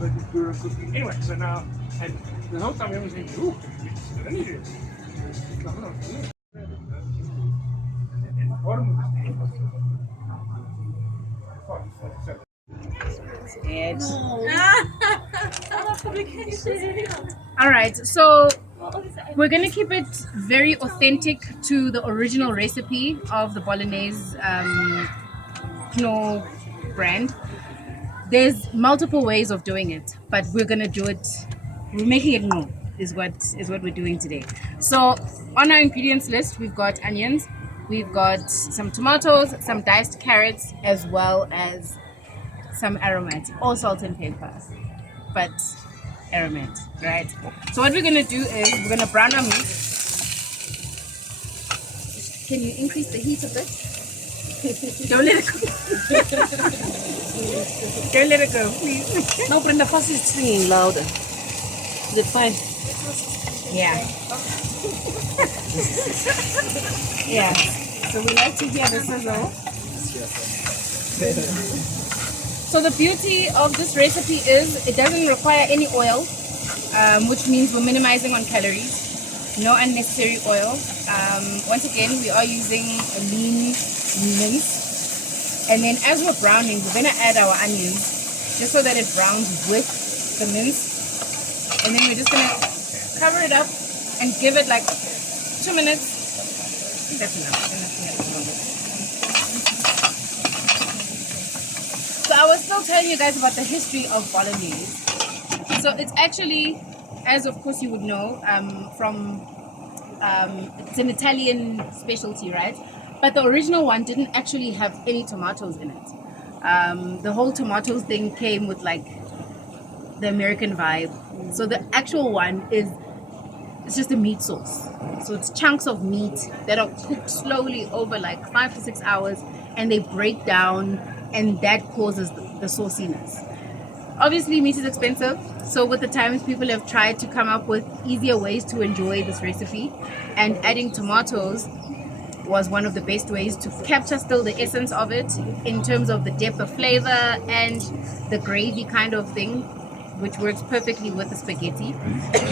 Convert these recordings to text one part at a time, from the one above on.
Anyway, so now, and the whole time everyone's saying, ooh, I need it. And the bottom of the All right, so we're gonna keep it very authentic to the original recipe of the bolognese Knorr brand. There's multiple ways of doing it, but we're gonna do it. We're making it more is what we're doing today. So on our ingredients list, we've got onions, we've got some tomatoes, some diced carrots, as well as some aromat, all salt and pepper, but aromat, right? So what we're gonna do is we're gonna brown our meat. Can you increase the heat a bit? Don't let it go. Don't let it go, please. No, Brenda, fast is singing louder. Is it fine? Yeah. Yeah. So we like to hear the sizzle. So the beauty of this recipe is it doesn't require any oil, which means we're minimizing on calories. No unnecessary oil. Once again, we are using a lean mince. And then as we're browning, we're gonna add our onions just so that it browns with the mince. And then we're just gonna cover it up and give it like 2 minutes. I think that's enough. So I was still telling you guys about the history of bolognese. So it's actually, as of course you would know, it's an Italian specialty, right? But the original one didn't actually have any tomatoes in it. The whole tomatoes thing came with like the American vibe. So the actual one it's just a meat sauce. So it's chunks of meat that are cooked slowly over like 5 to 6 hours, and they break down, and that causes the sauciness. Obviously, meat is expensive, so with the times people have tried to come up with easier ways to enjoy this recipe, and adding tomatoes was one of the best ways to capture still the essence of it in terms of the depth of flavor and the gravy kind of thing, which works perfectly with the spaghetti.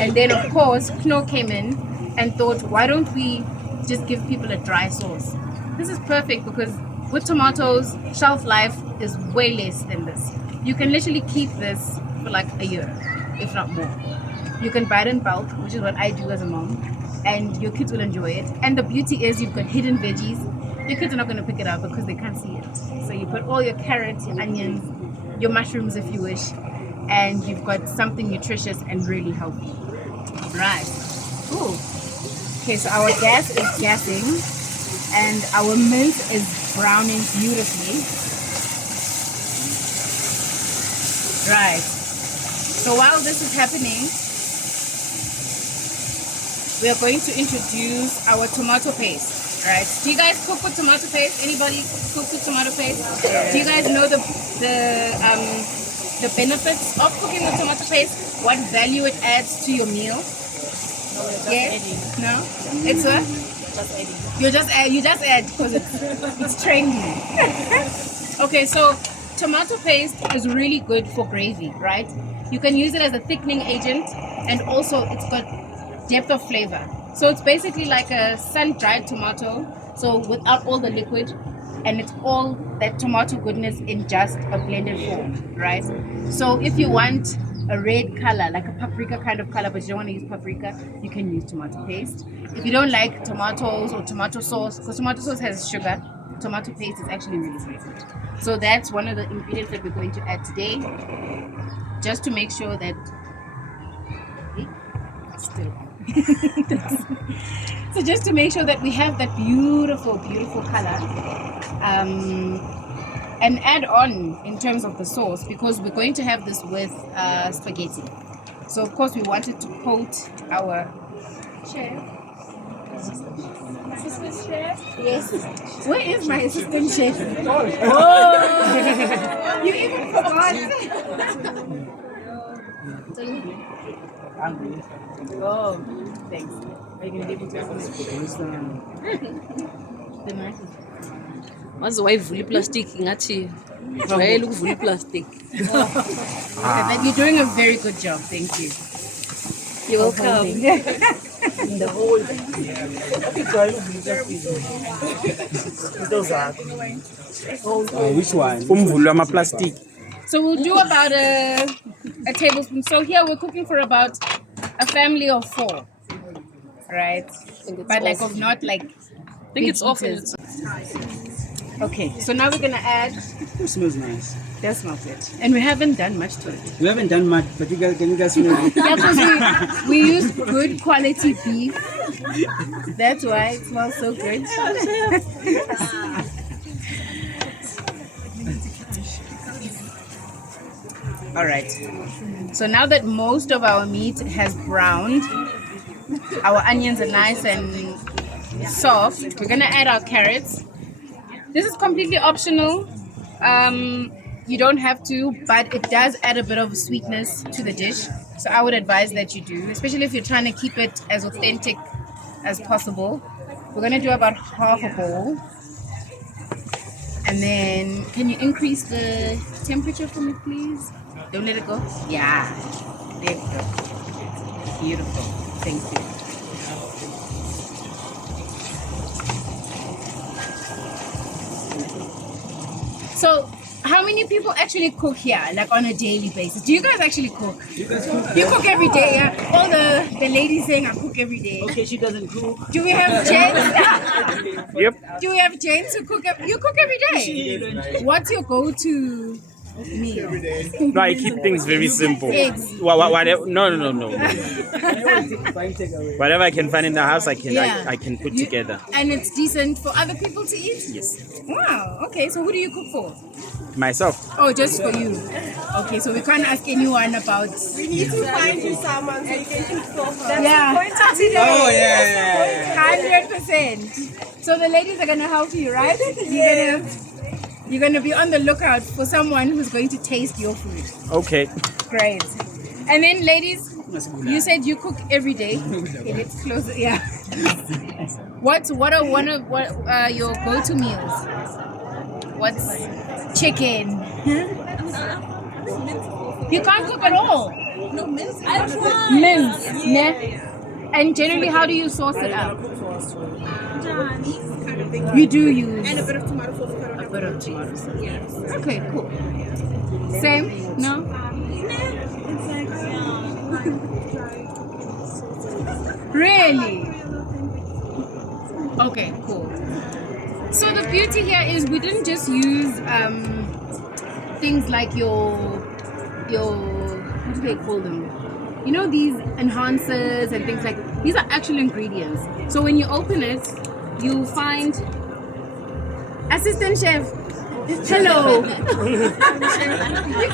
And then of course Knorr came in and thought, why don't we just give people a dry sauce? This is perfect because with tomatoes, shelf life is way less than this. You can literally keep this for like a year, if not more. You can buy it in bulk, which is what I do as a mom, and your kids will enjoy it. And the beauty is you've got hidden veggies. Your kids are not going to pick it up because they can't see it. So you put all your carrots, your onions, your mushrooms if you wish, and you've got something nutritious and really healthy. Right. Ooh. Okay, so our gas is gassing and our mince is browning beautifully. Right. So while this is happening, we are going to introduce our tomato paste. Right? Do you guys cook with tomato paste? Anybody cook with tomato paste? Do you guys know the benefits of cooking with tomato paste? What value it adds to your meal? Yes? No? It's what? You just add because it's trendy. Okay, so tomato paste is really good for gravy, right? You can use it as a thickening agent, and also it's got depth of flavor. So it's basically like a sun-dried tomato, so without all the liquid, and it's all that tomato goodness in just a blended form, right? So if you want a red color, like a paprika kind of color, but you don't want to use paprika, you can use tomato paste. If you don't like tomatoes or tomato sauce, because tomato sauce has sugar, tomato paste is actually really sweet. So that's one of the ingredients that we're going to add today, just to make sure that still so just to make sure that we have that beautiful color, and add on in terms of the sauce, because we're going to have this with spaghetti. So of course we wanted to coat our chef. Assistant chef? Yes. Where is my assistant chef? Oh, you even forgot. Oh, thanks. Are you going to be able to open it? The knife is... Wazi wayivula iplastic ngathi jwayele ukuvula iplastic. But you're doing a very good job. Thank you. You're welcome. Which one? Umvulo wama-plastic. So we'll do about a tablespoon. So here we're cooking for about a family of 4, right? But like of not like. I think it's off. Okay, so now we're gonna add. It smells nice. That smells good, and we haven't done much to it. We haven't done much, but can you guys smell it? Yeah, because we use good quality beef. That's why it smells so good. All right. So now that most of our meat has browned, our onions are nice and soft, we're gonna add our carrots. This is completely optional. You don't have to, but it does add a bit of sweetness to the dish. So I would advise that you do, especially if you're trying to keep it as authentic as possible. We're gonna do about half a bowl. And then, can you increase the temperature for me, please? Don't let it go. Yeah, there we go. Beautiful. Thank you. So, how many people actually cook here, like on a daily basis? Do you guys actually cook? You cook every day, yeah? All the ladies saying I cook every day. Okay, she doesn't cook. Do we have gents? Yep. Do we have gents who cook? You cook every day. What's your go-to meal? No, I keep things very simple. Eggs. Whatever. No. Whatever I can find in the house, I can put together. And it's decent for other people to eat? Yes. Wow. Okay, so who do you cook for? Myself. Oh, just for you. Okay, so we can't ask anyone about. We need to find you someone so you can cook for her. Yeah. Oh yeah. 100%. So the ladies are gonna help you, right? You're gonna be on the lookout for someone who's going to taste your food. Okay. Great. And then, ladies, you said you cook every day. Okay, let's close it. Yeah. What are your go-to meals? What's chicken? You can't cook at all. No, mince. I tried. Mince. Yeah. And generally, how do you sauce it up? You do use And a bit of tomato sauce. a bit of tomato sauce. Yes. Okay, cool. Same? No? Really? Okay, cool. So the beauty here is we didn't just use things like your what do they call them? You know, these enhancers and things like these are actual ingredients. So when you open it, you find assistant chef. Hello. You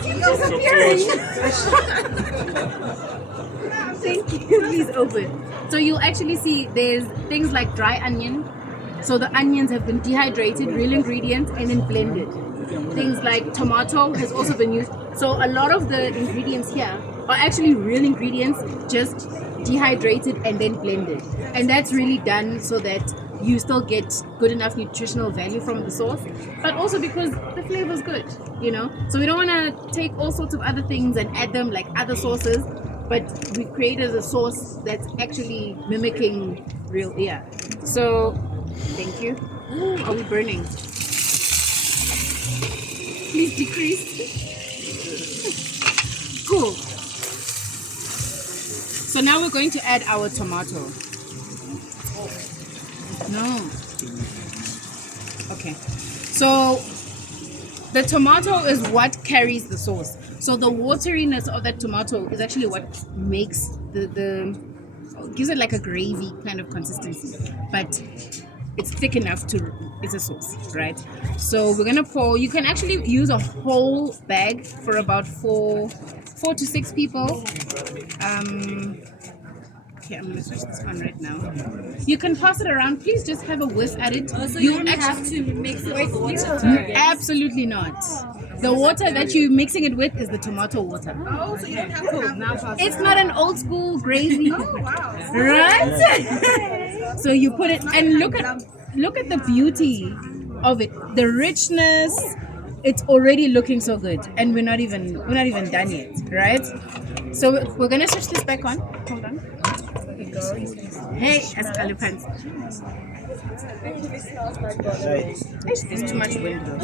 keep disappearing. Thank you. Please open. So you'll actually see there's things like dry onion. So the onions have been dehydrated, real ingredients, and then blended. Things like tomato has also been used. So a lot of the ingredients here are actually real ingredients, just dehydrated and then blended. And that's really done so that you still get good enough nutritional value from the sauce, but also because the flavor is good, you know? So we don't want to take all sorts of other things and add them like other sauces, but we created a sauce that's actually mimicking real, yeah. So, thank you. Are we burning? Please decrease. Cool. So now we're going to add our tomato. No. Okay. So the tomato is what carries the sauce. So the wateriness of that tomato is actually what makes the gives it like a gravy kind of consistency. But it's thick enough to, it's a sauce, right? So we're gonna pour, you can actually use a whole bag for about four to six people. Okay, I'm gonna switch this one right now. You can pass it around. Please just have a whiff at it. So you don't have to mix it with water. Absolutely not. The water that you're mixing it with is the tomato water. Oh, so you don't have to have It's not an old school gravy. Oh, wow. Right? So you put it, and look at the beauty of it, the richness, it's already looking so good, and we're not even done yet, right? So we're gonna switch this back on. Hold on. There we go. Hey, elephants. There's too much wind though. I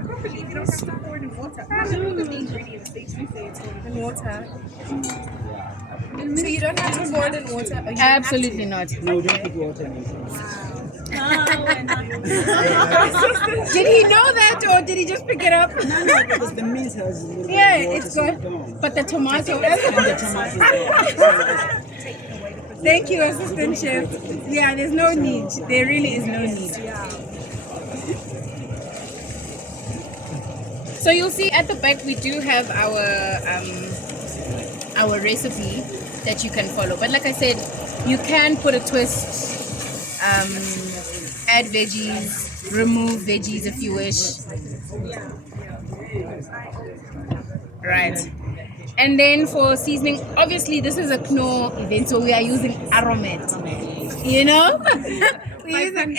can't believe you don't have to pour it in water. I don't know the ingredients. They do say it's in water. So you don't have to pour it in water? Or you don't Absolutely not. No, don't put water in it. Did he know that, or did he just pick it up? No, because the mint has a little bit Yeah, of water, it's so good. don't. But the tomato. Tomatoes Thank you, assistant chef. Yeah, there's no need. There really is no need. So you'll see at the back we do have our recipe that you can follow. But like I said, you can put a twist, add veggies, remove veggies if you wish. Right. And then for seasoning, obviously this is a Knorr event, so we are using aromat. You know? We're using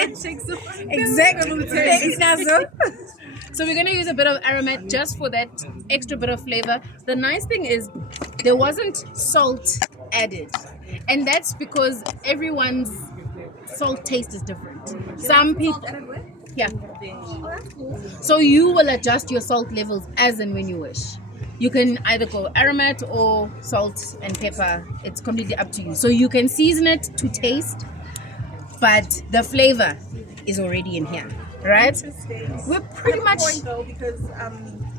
exactly. Thanks, Nazo. So we're gonna use a bit of aromat just for that extra bit of flavor. The nice thing is there wasn't salt added, and that's because everyone's salt taste is different. Some people, yeah. So you will adjust your salt levels as and when you wish. You can either go aromat or salt and pepper. It's completely up to you. So you can season it to taste, but the flavor is already in here, right? We're pretty much. Point though, because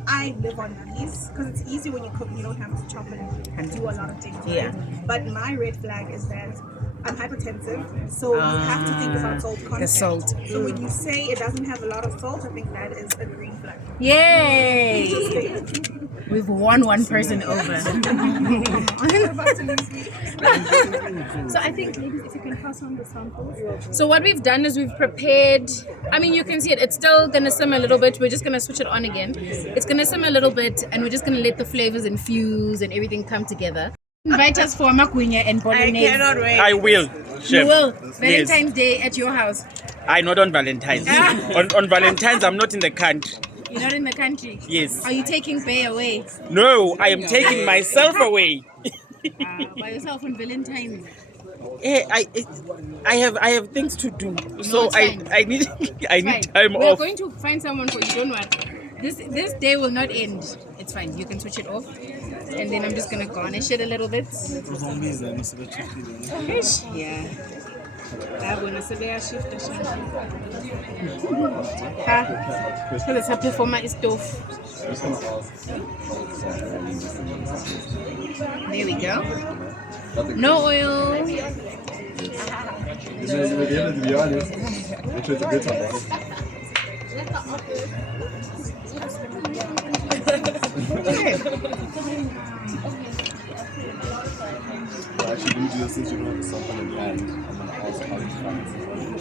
I live on these because it's easy when you cook. You don't have to chop and do a lot of things. Right? Yeah. But my red flag is that I'm hypertensive, so you have to think about salt content. The salt. So when you say it doesn't have a lot of salt, I think that is a green flag. Yay! We've won one person over. So I think, ladies, if you can pass on the samples. So what we've done is we've prepared, I mean, you can see it. It's still going to simmer a little bit. We're just going to switch it on again. It's going to simmer a little bit, and we're just going to let the flavors infuse and everything come together. Invite us for makunya and bolognese. I cannot wait. I will, chef. You will. Yes. Valentine's Day at your house. I not on Valentine's. on Valentine's, I'm not in the country. You're not in the country? Yes. Are you taking Bay away? No, I am taking myself away. By yourself on Valentine's? Eh, I have things to do, so it's fine. I need Fine. time We're off. going to find someone for you. Don't worry. This day will not end. It's fine. You can switch it off, and then I'm just gonna garnish it a little bit. Yeah. That one is a very shift. So the performer is tough. There we go. No oil. Okay. I should do this since you know something in the end. I'm gonna ask how you find it.